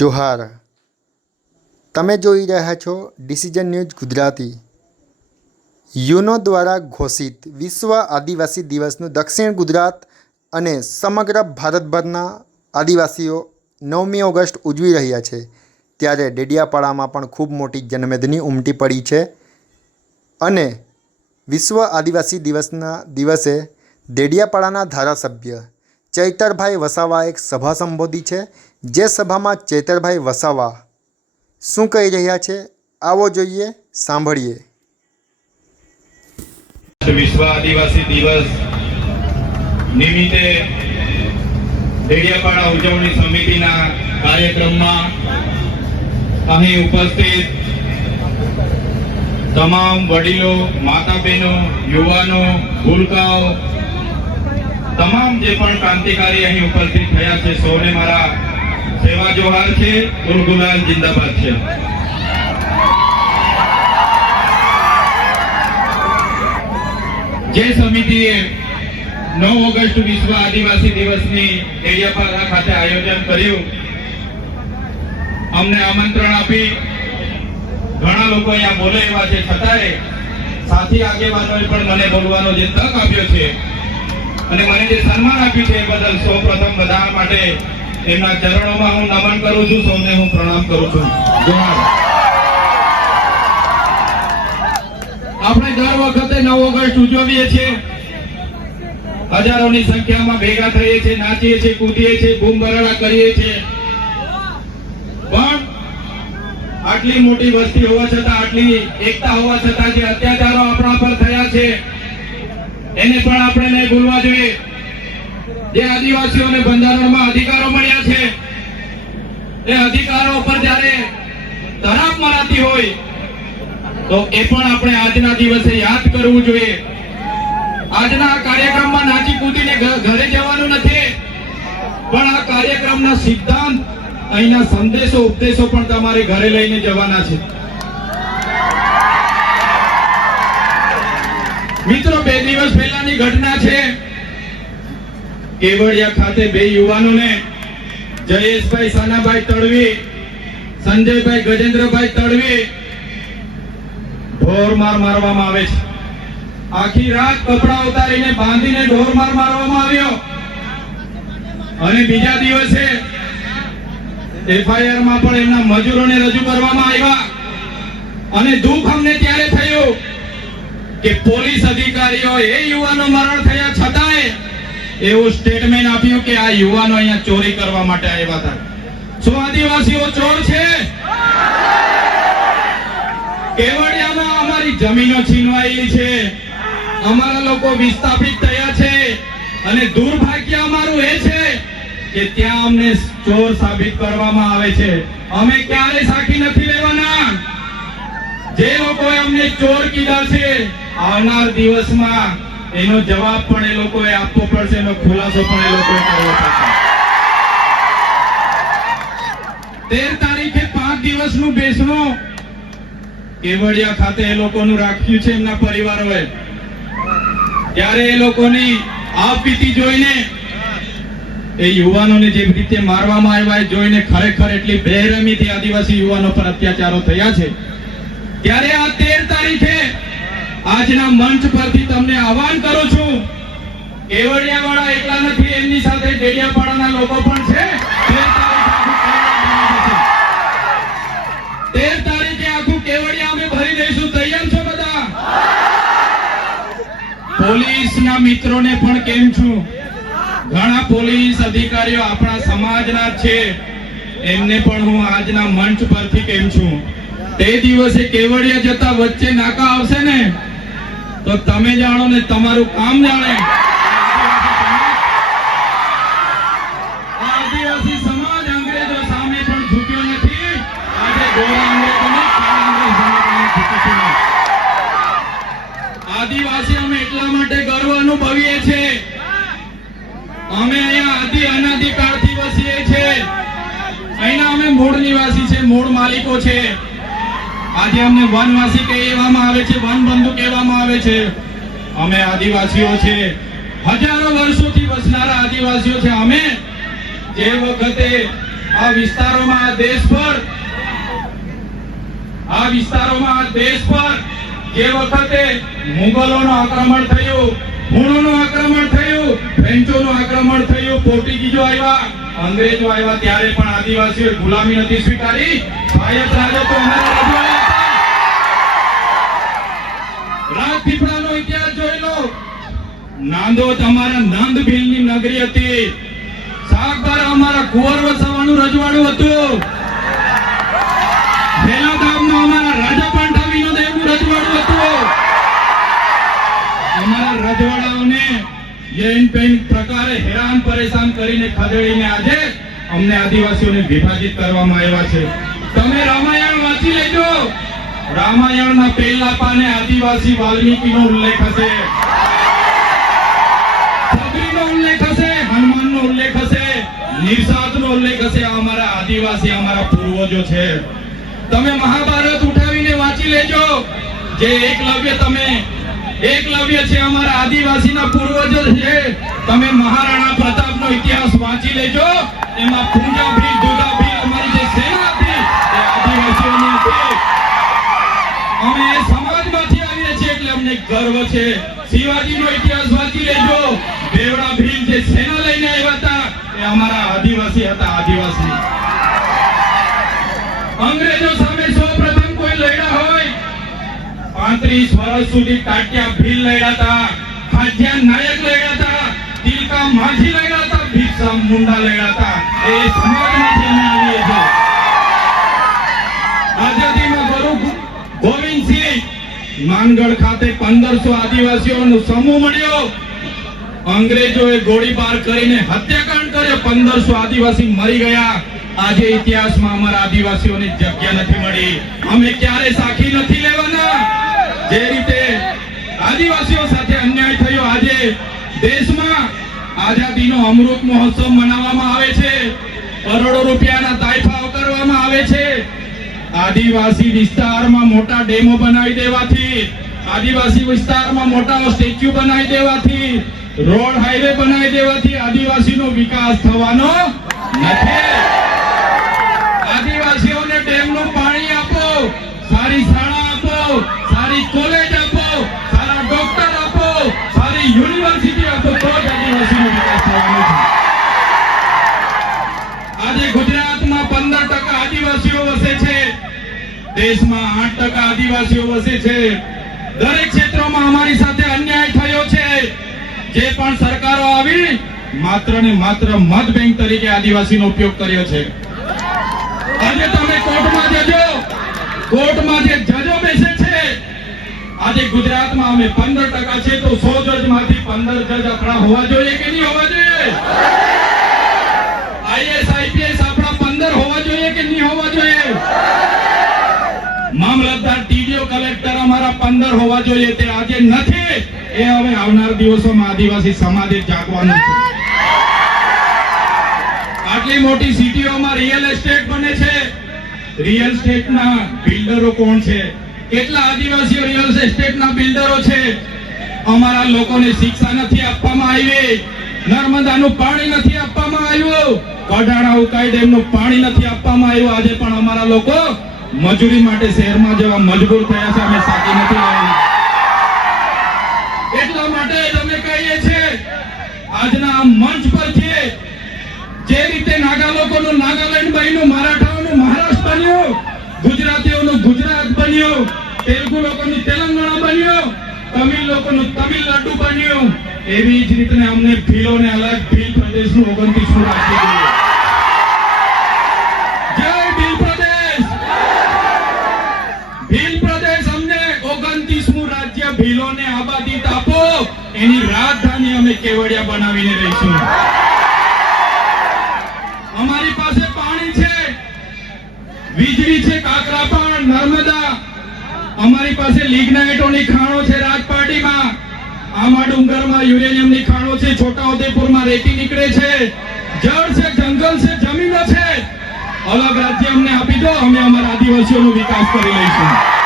જોહાર, તમે જોઈ રહ્યા છો ડિસિઝન ન્યૂઝ ગુજરાતી. યુનો દ્વારા ઘોષિત વિશ્વ આદિવાસી દિવસનું દક્ષિણ ગુજરાત અને સમગ્ર ભારતભરના આદિવાસીઓ નવમી ઓગસ્ટ ઉજવી રહ્યા છે. ત્યારે ડેડિયાપાડામાં પણ ખૂબ મોટી જનમેદની ઉમટી પડી છે અને વિશ્વ આદિવાસી દિવસના દિવસે દેડિયાપાડાના ધારાસભ્ય ચૈતરભાઈ વસાવા એક સભા સંબોધી છે. જે સભામાં ચૈતરભાઈ વસાવા શું કહી રહ્યા છે, આવો જોઈએ, સાંભળીએ. વિશ્વ આદિવાસી દિવસ નિમિત્તે ડેડિયાપાડા ઉજવણી સમિતિના કાર્યક્રમમાં અહીં ઉપસ્થિત તમામ વડીલો માતા બહેનો યુવાનો, ભૂલકાઓ તમામ જે પણ ક્રાંતિકારી અહીં ઉપસ્થિત થયા છે, સૌને મારા સેવા જોહાર છે ગુલગુલાલ જિંદાબાદ છે. જે સમિતિએ નવ ઓગસ્ટ વિશ્વ આદિવાસી દિવસની ડેડિયાપાડા ખાતે આયોજન કર્યું, અમને આમંત્રણ આપી, ઘણા લોકો અહીંયા બોલે એવા છે, છતાંય સાથી આગેવાનોએ પણ મને બોલવાનો જે તક આપ્યો છે અને મને જે સન્માન આપ્યું છે એ બદલ સૌ પ્રથમ બધા માટે એમના ચરણોમાં હું નમન કરું છું, સૌને હું પ્રણામ કરું છું. આપણે દર વખતે નવ ઓગસ્ટ ઉજવીએ છીએ. હજારોની સંખ્યામાં ભેગા થઈએ છીએ, નાચીએ છીએ, કૂદીએ છીએ બૂમ કરીએ છીએ. પણ આટલી મોટી વસ્તી હોવા છતાં, આટલી એકતા હોવા છતાં જે અત્યાચારો આપણા પર થયા છે એને પણ આપણે નહીં ભૂલવા જોઈએ. જે આદિવાસીઓને બંધારણમાં અધિકારો મળ્યા છે, એ અધિકારો પર જ્યારે તરાપ મરાતી હોય, તો એ પણ આપણે આજના દિવસે યાદ કરવું જોઈએ. આજના કાર્યક્રમમાં નાચી કૂદીને ઘરે જવાનું નથી. પણ આ કાર્યક્રમના સિદ્ધાંત અહીંના સંદેશો, ઉપદેશો પણ તમારે ઘરે લઈને જવાના છે. મિત્રો, બે દિવસ પહેલાની ઘટના છે. કેવડિયા ખાતે બે યુવાનોને જયેશભાઈ સાનાભાઈ તડવી, સંજયભાઈ ગજેન્દ્રભાઈ તડવી ઢોરમાર મારવામાં આવે છે. આખી રાત કપડા ઉતારીને બાંધીને ઢોરમાર મારવામાં આવ્યો. અને બીજા દિવસે એફઆઈઆરમાં પણ એમના મજૂરોને રજૂ કરવામાં આવ્યા. અને દુઃખ અમને ત્યારે થયું કે પોલીસ અધિકારીઓ એ યુવાનો મરણ થયા છતાંય એવું સ્ટેટમેન્ટ આપ્યું કે આ યુવાનો અહીંયા ચોરી કરવા માટે આવ્યા હતા. શું આદિવાસીઓ ચોર છે? કેવડિયામાં અમારી જમીનો છીનવાયેલી છે. અમારા લોકો વિસ્થાપિત થયા છે. અને દુર્ભાગ્ય અમારું એ છે કે ત્યાં અમને ચોર સાબિત કરવામાં આવે છે. અમે ક્યારે સાખી નથી લેવાના. જે લોકોએ અમને ચોર કીધા છે આવનાર દિવસમાં એનો જવાબ પણ એ લોકોએ આપવો પડશે, એનો ખુલાસો પણ એ લોકોએ કરવો પડશે. તેર તારીખે પાંચ દિવસનું બેસણું કેવડિયા ખાતે એ લોકોનું રાખ્યું છે એમના પરિવારોએ. ત્યારે એ લોકોની આપવીતી જોઈને એ યુવાનોને જે રીતે મારવામાં આવ્યા જોઈને ખરેખર એટલી બેરમીથી આદિવાસી યુવાનો પર અત્યાચારો થયા છે. ત્યારે આ તેર તારીખે આજના મંચ પરથી તમને આહવાન કરું છું. કેવડિયા વાળા એકલા નથી, એમની સાથે ડેડિયાપાડાના લોકો પણ છે. કેમ છું? ઘણા પોલીસ અધિકારીઓ આપણા સમાજના છે. એમને પણ હું આજના મંચ પરથી કેમ છું? તે દિવસે કેવડિયા જતા વચ્ચે નાકા આવશે ને? તો તમે જાણો ને તમારું કામ જાણે. આદિવાસી અમે એટલા માટે ગર્વ અનુભવીએ છીએ અમે અહીંયા આદિ અનાદિ કાળથી વસીએ છીએ અહીંના અમે મૂળ નિવાસી છે, મૂળ માલિકો છે. આજે અમને વનવાસી કહેવામાં આવે છે વનબંધુ કહેવામાં આવે છે. અમે આદિવાસીઓ છે. હજારો વર્ષોથી વસનારા આદિવાસીઓ છે. અમે જે વખતે આ વિસ્તારોમાં દેશ પર, આ વિસ્તારોમાં દેશ પર જે વખતે મુગલોનું આક્રમણ થયું, હુણોનું આક્રમણ થયું, ફ્રેન્ચોનું આક્રમણ થયું પોર્ટુગીઝો આવ્યા, અંગ્રેજો આવ્યા, ત્યારે પણ આદિવાસીઓએ ગુલામી નથી સ્વીકારી. ભારત રાજા તો અમારા રાજપીપળાનો ઇતિહાસ જોઈ લો. નાંદોદ અમારા નંદ ભીલની નગરી હતી. સાગબારા અમારા કુંવર વસાવાનું રજવાડું હતું. ભેલાગામમાં અમારા રાજા પાંઠાવીનો દેવનું રજવાડું હતું. અમારા રજવાડાઓને યૈન પેન પ્રકારે હેરાન પરેશાન કરીને ખદેડીને આજે અમને આદિવાસીઓને વિભાજિત કરવામાં આવ્યા છે. તમે રામાયણ વાંચી લેજો. રામાયણના પહેલા પાને આદિવાસી વાલ્મીકીનો ઉલ્લેખ ઉલ્લેખ હશે, હનુમાનનો ઉલ્લેખ વાંચી લેજો. જે એકલવ્ય તમે એકલવ્ય છે અમારા આદિવાસીના પૂર્વજો છે. તમે મહારાણા પ્રતાપનો ઇતિહાસ વાંચી લેજો. એમાં પૂંજા ભીલ ગર્વ છે. શિવાજીનો ઇતિહાસ વાંચી લેજો. દેવડા ભીમ જે સેના લઈને આવ્યા હતા, એ અમારા આદિવાસી હતા, આદિવાસી. અંગ્રેજો સામે સૌપ્રથમ કોઈ લડ્યા હોય, પાંત્રીસ વર્ષ સુધી ટાટિયા ભીલ લડ્યા હતા ખાદ્યા નાયક લડ્યા હતા, તિલકા માઝી લડ્યા હતા ભીક્ષા મુંડા લડ્યા હતા. એ સમાજમાંથી અમે આવીએ છીએ. આઝાદીમાં ગુરુ ગોવિંદસિંહ માનગઢ ખાતે પંદરસો આદિવાસીઓનો સમૂહ મળ્યો. અંગ્રેજોએ ગોળીબાર કરીને હત્યાકાંડ કર્યો. પંદરસો આદિવાસી મરી ગયા. આજે ઇતિહાસમાં અમારા આદિવાસીઓની જગ્યા નથી મળી. અમે ક્યારે સાખી નથી લેવાના? જે રીતે આદિવાસીઓ સાથે અન્યાય થયો આજે દેશમાં આઝાદીનો અમૃત મહોત્સવ મનાવવામાં આવે છે. કરોડો રૂપિયાના તાઇફાઓ કરવામાં આવે છે. આદિવાસી વિસ્તારમાં મોટા ડેમો બનાવી દેવાથી, આદિવાસી વિસ્તારમાં મોટા સ્ટેચ્યુ બનાવી દેવાથી, રોડ હાઈવે બનાવી દેવાથી આદિવાસીનો વિકાસ થવાનો નથી. આદિવાસીઓને ડેમનું પાણી આપો, સારી શાળા આપો, સારી કોલેજ આપો, સારા ડોક્ટર આપો, સારી યુનિવર્સિટી આપો, તો જ આદિવાસીનો દેશમાં આઠ ટકા આદિવાસીઓ વસે છે. દરેક ક્ષેત્રોમાં અમારી સાથે અન્યાય થયો છે. જે પણ સરકારો આવી, માત્ર ને માત્ર મત બેંક તરીકે આદિવાસીનો ઉપયોગ કર્યો છે. આજે તમે કોર્ટમાં જજો. કોર્ટમાં જે જજો બેસે છે. આજે ગુજરાતમાં અમે પંદર ટકા છે તો સો જજમાંથી પંદર જજ આપણા હોવા જોઈએ કે નહીં હોવા જોઈએ? આઈએસ આઈપીએસ આપણા પંદર હોવા જોઈએ કે નહીં હોવા જોઈએ? અમારા પંદર હોવા જોઈએ તે આજે નથી. એ હવે આવનાર દિવસોમાં આદિવાસી સમાજે જાગવાનું છે. આટલી મોટી સિટીઓમાં રિયલ એસ્ટેટ બને છે. રિયલ એસ્ટેટના બિલ્ડરો કોણ છે? કેટલા આદિવાસીઓ રિયલ એસ્ટેટના બિલ્ડરો છે? અમારા લોકોને શિક્ષા નથી આપવામાં આવી. નર્મદાનું પાણી નથી આપવામાં આવ્યું. કડાણા ઉકાઈ ડેમનું પાણી નથી આપવામાં આવ્યું. આજે પણ અમારા લોકો મજૂરી માટે શહેરમાં જવા મજબૂર થયા છે, અમે સાચી નથી એટલા માટે અમે કહીએ છીએ, આજના આ મંચ પરથી જે રીતે નાગા લોકોનું નાગાલેન્ડ બન્યું, મરાઠાઓનું મહારાષ્ટ્ર બન્યું, ગુજરાતીઓનું ગુજરાત બન્યું, તેલુગુ લોકોનું તેલંગાણા બન્યું, તમિલ લોકોનું તમિલનાડુ બન્યું, એવી જ રીતે અમને ભીલોને અલગ ફીલ પ્રદેશનું ઓગણત્રીસમું રાજ્ય અમે કેવડિયા બનાવીને રહીશું અમારી પાસે પાણી છે, વીજળી છે કાકરાપાણ નર્મદા. અમારી પાસે લિગ્નાઇટોની ખાણો છે રાજપાટીમાં. આમા ડુંગરમાં યુરેનિયમની ખાણો છે, છોટાઉદેપુરમાં રેતી નીકળે છે. જળ છે, જંગલ છે, જમીનો છે. અલગ રાજ્ય અમને આપી દો, અમે અમારા આદિવાસીઓનો વિકાસ કરી લઈશું.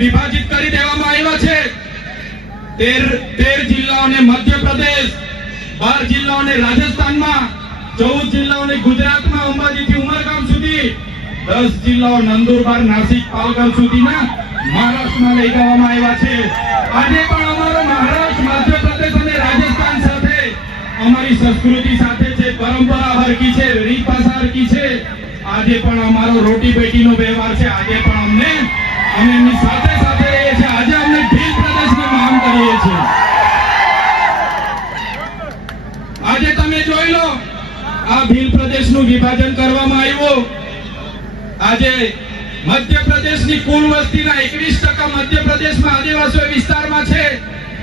વિભાજિત કરી દેવામાં આવ્યા છે. તેર તેર જિલ્લાઓને મધ્યપ્રદેશ, બાર રાજસ્થાનમાં, ચૌદ જિલ્લાઓને ગુજરાતમાં અંબાજીથી ઉમરગામ સુધી, દસ જિલ્લાઓ નંદુરબાર, નાસિક પાલઘર સુધીના મહારાષ્ટ્રમાં લઈ જવામાં આવ્યા છે. આજે પણ અમારો મહારાષ્ટ્ર, મધ્યપ્રદેશ અને રાજસ્થાન સાથે અમારી સંસ્કૃતિ સાથે છે, પરંપરા હરકી છે રીત પાસા હરકી છે. આજે પણ અમારો રોટી બેટીનો વ્યવહાર છે. આજે પણ અમને અમે એમની સાથે સાથે રહીએ છીએ આજે અમને ભીલ પ્રદેશને માંગ કરીએ છીએ. આજે તમે જોઈ લો, આ ભીલ પ્રદેશનું વિભાજન કરવામાં આવ્યું. આજે મધ્યપ્રદેશની કુલ વસ્તીના એકવીસ ટકા મધ્યપ્રદેશમાં આદિવાસી વિસ્તારમાં છે.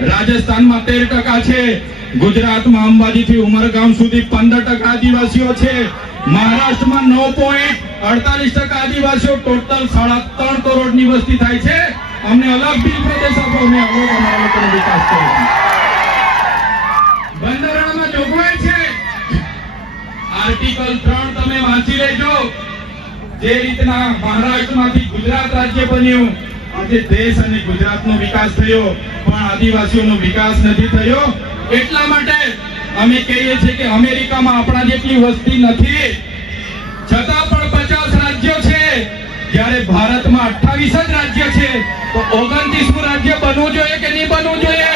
રાજસ્થાનમાં તેર ટકા છે. ગુજરાતમાં અંબાજીથી ઉમરગામ સુધી પંદર ટકા આદિવાસીઓ છે. મહારાષ્ટ્રમાં નવ પોઈન્ટ અડતાલીસ ટકા આદિવાસીઓ ટોટલ સાડા ત્રણ કરોડની વસ્તી થાય છે. અમને અલગ બિલ પ્રદેશ આપો, અમે અલગ અમારા લોકોનો વિકાસ કરીશું બંધારણમાં જોગવાઈ છે. આર્ટિકલ ત્રણ તમે વાંચી લેજો. જે રીતના મહારાષ્ટ્રમાંથી ગુજરાત રાજ્ય બન્યું, આજે દેશ અને ગુજરાતનો વિકાસ થયો, પણ આદિવાસીઓનો વિકાસ નથી થયો. એટલા માટે અમે કહીએ છીએ કે અમેરિકામાં આપણા જેટલી વસ્તી નથી, છતાં પણ પચાસ રાજ્યો છે. જ્યારે ભારતમાં અઠાવીસ જ રાજ્ય છે, તો ઓગણત્રીસમું રાજ્ય બનવું જોઈએ કે નહીં બનવું જોઈએ?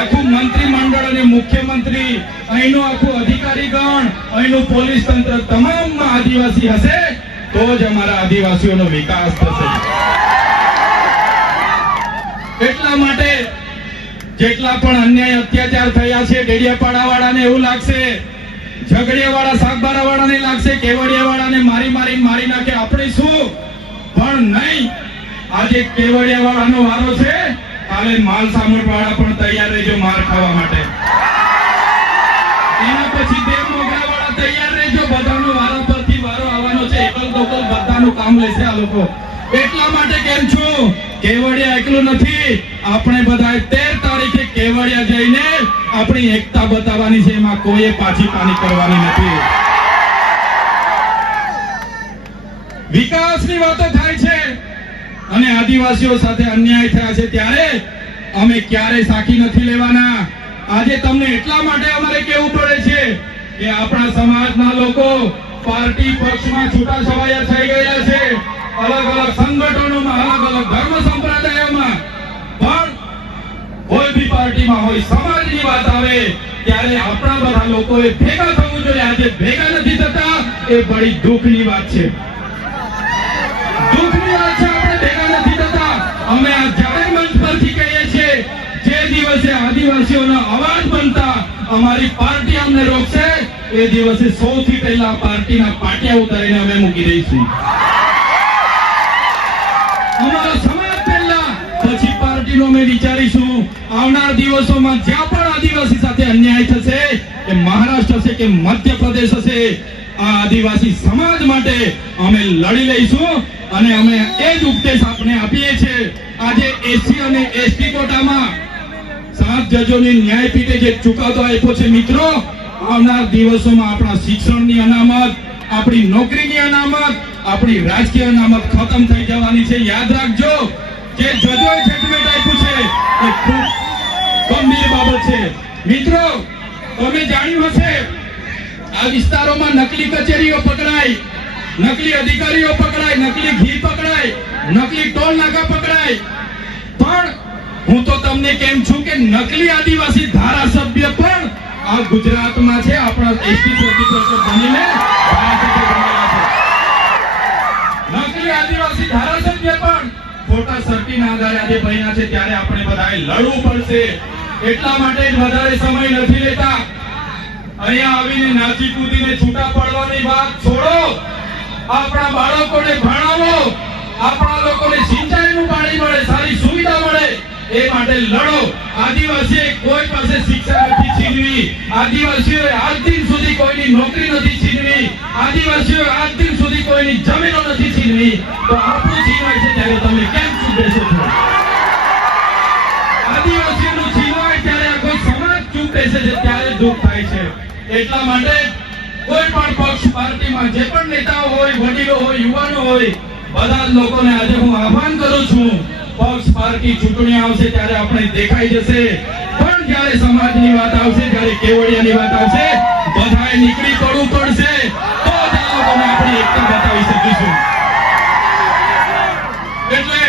આખું મંત્રીમંડળ અને મુખ્યમંત્રી પોલીસ તંત્ર તમામમાં આદિવાસી હશે, તો જ અમારા આદિવાસીઓનો વિકાસ થશે એટલા માટે જેટલા પણ અન્યાય અત્યાચાર થયા છે ડેડિયાપાડા વાળાને એવું લાગશે ઝઘડિયા વાળા સાગબારા વાળાને લાગશે કેવડિયા વાળાને મારી મારી મારી નાખે. આપણે શું? પણ નહીં. આજે કેવડિયા વાળાનો વારો છે. કાલે માલ સામર વાળા પણ તૈયાર રહેજો માર ખાવા માટે. એના પછી દેવ મોગરા વાળા તૈયાર રહેજો. બધાનો વારો પરથી વારો આવવાનો છે. એકલ દોકલ બધાનું કામ લેશે આ લોકો. એટલા માટે કેમ છું? કેવડિયા એકલું નથી. આપણે બધા તારીખે કેવડિયા જઈને આપણી એકતા બતાવવાની છે, એમાં કોઈએ પાછી પાની કરવાની નથી. વિકાસની વાતો થાય છે અને આદિવાસીઓ સાથે અન્યાય થયા છે ત્યારે અમે ક્યારે સાખી નથી લેવાના. આજે તમને એટલા માટે અમારે કેવું પડે છે કે આપણા સમાજના લોકો પાર્ટી પક્ષમાં છૂટા છવાયા થઈ ગયા છે. અલગ અલગ સંગઠનોમાં અલગ અલગ ધર્મ સંપ્રદાય કોઈ પાર્ટીમાં હોય, સમાજની વાત આવે, ત્યારે આપણા બધા લોકોએ ભેગા થવું જોઈએ. આજે ભેગા નથી થતા, એ બડી દુઃખની વાત છે. દુઃખની વાત છે, આપણે ભેગા નથી થતા. અમે આ જાહેર મંચ પરથી કહીએ છીએ, જે દિવસે આદિવાસીઓનો અવાજ બનતા અમારી પાર્ટી અમને રોકશે, એ દિવસે સૌથી પહેલા પાર્ટીના પાટિયા ઉતારીને અમે મૂકી દઈશું અમારો સમાજ પહેલા પછી અમે વિચારીશું, આવનાર દિવસોમાં જ્યાં પણ આદિવાસી સાથે અન્યાય થશે કે મહારાષ્ટ્ર હશે કે મધ્યપ્રદેશ હશે, આ આદિવાસી સમાજ માટે અમે લડી લઈશું અને અમે એ જ ઉપદેશ આપણે આપીએ છીએ. આજે એસી અને એસટી કોટામાં સાત જજોની ન્યાયપીઠે જે ચુકાદો આપ્યો છે, મિત્રો, આવનાર દિવસોમાં આપણા શિક્ષણની અનામત, આપણી નોકરીની અનામત, આપણી રાજકીય અનામત ખતમ થઈ જવાની છે. યાદ રાખજો જે જજોએ જજમેન્ટ આપ્યું છે, એ ખૂબ ગંભીર બાબત છે. મિત્રો, તમે જાણ્યું હશે, આ વિસ્તારોમાં નકલી કચેરીઓ પકડાય, નકલી અધિકારીઓ પકડાય, નકલી ઘી પકડાય, નકલી ટોલ નાકા પકડાય. પણ હું તો તમને કેમ છું કે નકલી આદિવાસી ધારાસભ્ય પણ આ ગુજરાતમાં છે, આપણા એસટી પ્રતિપક્ષ બનીને નકલી આદિવાસી ધારાસભ્ય પણ ખોટા સર્ટીના આધારે આજે ભણ્યા છે, ત્યારે આપણે બધાએ લડવું પડશે. એટલા માટે જ વધારે સમય નથી લેતા. અહીંયા આવીને નાચી કૂદીને છૂટા પડવાની વાત છોડો. આપણા બાળકોને ભણાવો. આપણા લોકોને સિંચાઈનું પાણી મળે, સારી સુવિધા મળે. એ માટે લડો. આદિવાસીએ કોઈ પાસે શિક્ષા નથી છીનવી. આદિવાસીઓએ આજ દિન સુધી કોઈની નોકરી નથી છીનવી આદિવાસીઓ આજ દિન સુધી કોઈની જમીનો નથી છીનવી. તો આપણું છીનવાય છે ત્યારે તમે કેમ ચૂપ છો આદિવાસીઓનું છીનવાય ત્યારે આ કોઈ સમાજ ચૂપ છે ત્યારે દુઃખ થાય છે. એટલા માટે કોઈ પણ પક્ષ પાર્ટીમાં જે પણ નેતાઓ હોય, વડીલો હોય, યુવાનો હોય, બધા જ લોકોને આજે હું આહવાન કરું છું, પક્ષ પાર્ટી ચૂંટણી આવશે ત્યારે આપણે દેખાઈ જશે. પણ જ્યારે સમાજની વાત આવશે, ત્યારે કેવડિયાની વાત આવશે બધાએ નીકળી પડવું પડશે. તો જ આ લોકોને આપણે એકતા બતાવી શકીશું. એટલે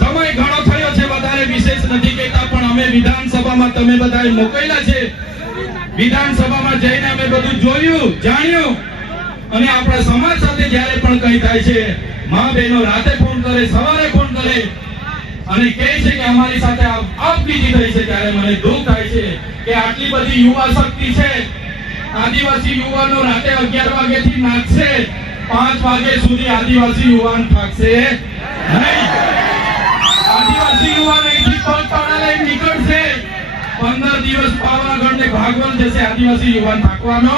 સમય ઘણો થયો છે, વધારે વિશેષ નથી કહેતા, પણ અમે વિધાનસભામાં તમે બધાએ મોકલ્યા છે. વિધાનસભામાં જઈને અમે બધું જોયું, જાણ્યું. અને આપણા સમાજ સાથે જ્યારે પણ કંઈ થાય છે, મા બહેનો રાતે ફોન કરે, સવારે ફોન કરે, અને કહે છે કે અમારી સાથે આપ આપવીતી થઈ છે, ત્યારે મને દુઃખ થાય છે કે આટલી બધી યુવા શક્તિ છે. આદિવાસી યુવાનો રાતે અગિયાર વાગે થી નાખશે. પાંચ વાગે સુધી આદિવાસી યુવાન થાકશે આદિવાસી યુવાન અહીંથી પગપાળા લઈને નીકળશે. પંદર દિવસ પાવાગઢ ને ભાગવન જશે આદિવાસી યુવાન થાકવાનો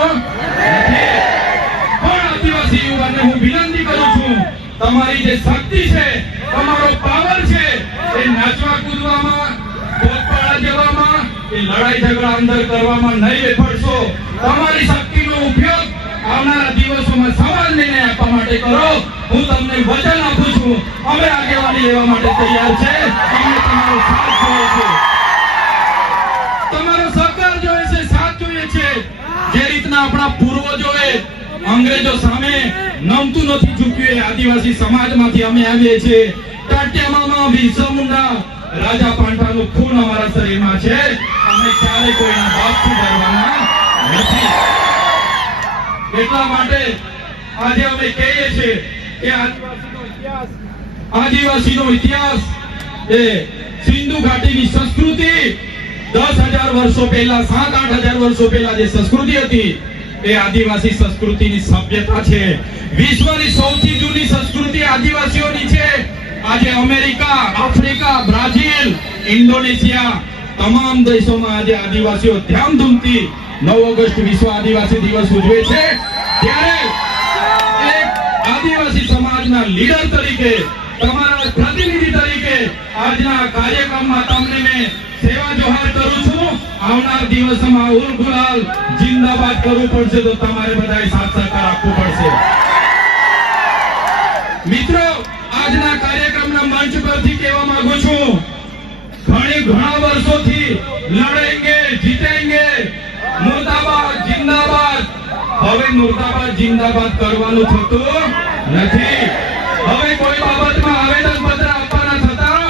પણ આદિવાસી યુવાનને હું વિનંતી કરું છું, તમારી જે શક્તિ છે, તમારો પાવર છે, એ નાચવા લડાઈ ઝઘડા અંદર કરવામાં નહીં વેફડશો તમારી શક્તિનો ઉપયોગ આવનારા દિવસોમાં સમાજ નિર્ણય આપવા માટે કરો. હું તમને વચન આપું છું. અમે આગેવાની લેવા માટે તૈયાર છે. અમને તમારો સાથ જોઈએ છે. તમારો સહકાર જોઈએ છે, સાથ જોઈએ છે. જે રીતના આપણા પૂર્વજોએ અંગ્રેજો સામે નમતું નથી ઝૂક્યું આદિવાસી સમાજમાંથી અમે આવીએ છીએ. ટાટિયામામાં બિરસા મુંડા રાજા પાંઠાનું ખૂન અમારા શરીરમાં છે. અમે ક્યારે કોઈના બાપથી ડરવાના નથી. એટલા માટે આજે અમે કહીએ છીએ કે આદિવાસીનો ઇતિહાસ એ સિંધુ ઘાટીની સંસ્કૃતિ દસ હજાર વર્ષો પહેલા, સાત આઠ હજાર વર્ષો પહેલા જે સંસ્કૃતિ હતી, એ આદિવાસી સંસ્કૃતિની સભ્યતા છે. વિશ્વની સૌથી જૂની સંસ્કૃતિ આદિવાસીઓની છે. આજે અમેરિકા, આફ્રિકા, બ્રાઝિલ, ઇન્ડોનેશિયા તમામ દેશોમાં આજે આદિવાસીઓ ધામધૂમથી નવ ઓગસ્ટ વિશ્વ આદિવાસી દિવસ ઉજવે છે. ત્યારે આદિવાસી સમાજના લીડર તરીકે, તમારા પ્રતિનિધિ તરીકે આજના કાર્યક્રમમાં તમને મેં સેવા જોહાર કરું છું. આવનાર દિવસમાં ઉલ જિંદાબાદ કરવું પડશે તો તમારે બધાએ સાથ સહકાર આપવો પડશે. મિત્રો, આજના કાર્યક્રમના મંચ પરથી કહેવા માંગુ છું, ઘણી ઘણા વર્ષોથી લડેંગે, જીતેંગે, મુર્દાબાદ, જિંદાબાદ. હવે મુર્દાબાદ, જિંદાબાદ કરવાનું થતું નથી. હવે કોઈ બાબતમાં આવેદન પત્ર આપવાના થતા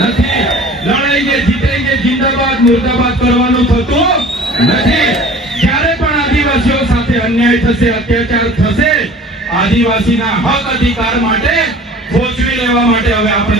નથી. લડેંગે, જીતેંગે, જિંદાબાદ, મુર્દાબાદ કરવાનું થતું નથી. જ્યારે પણ આદિવાસીઓ સાથે અન્યાય થશે, અત્યાચાર થશે, આદિવાસીના હક અધિકાર માટે ખોચવી લેવા માટે હવે આપણે